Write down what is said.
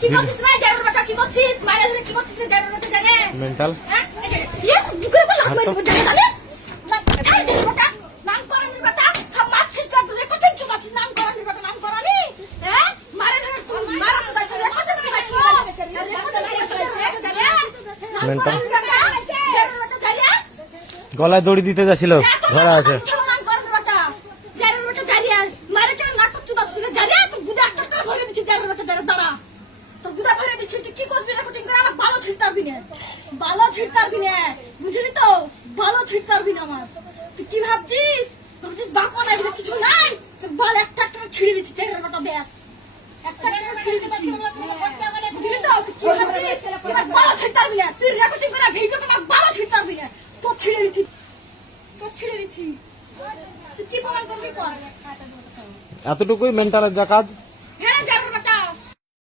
কি করছিস না জানার বেটা কি করছিস মারে ধরে কি করছিস জানার বেটা জানে মেন্টাল ये बुके पर हाथ में जाने डालिस ना ছাড় দে বেটা নাম করানি বেটা সব মারছিস তো তুই কত চুমাছিস নাম করানি বেটা নাম করানি হ্যাঁ মারে ধরে তুই মারা তো দাইছ কত চুমাছিস মেন্টাল জানার বেটা জানে গলায় দড়ি দিতে যাচ্ছিল ধরা আছে নাম করানি বেটা জানার বেটা জারিয়া মারে কেন নাটক চুদাছিস জারিয়া তুই গুদা একটা ভরে দিছিস জানার বেটা জারে দাঁড়া তোর গুদা ভরে দিছিস তুই কি করবি রেকর্ডিং করে আমার ভালো ছিড়তাবি না ভালো ছিড়তাবি না বুঝলি তো ভালো ছিড়তাবি না আমার তুই কি ভাবছিস ভাবছিস বাপ নাই বলে কিছু নাই তোর বাল একটা একটা ছিড়ে দিছিস জানার বেটা দেখ একটা একটা ছিড়ে দিছিস বুঝলি তো তুই কি ভাবছিস এবার ভালো ছিড়তাবি না তুই রেকর্ডিং করে ভিডিও করে ভালো ছিড়তাবি না তোর ছিড়ে দিছিস তুই কি প্রমাণ করবি কর এতটুকুই মেন্টালের যা কাজ।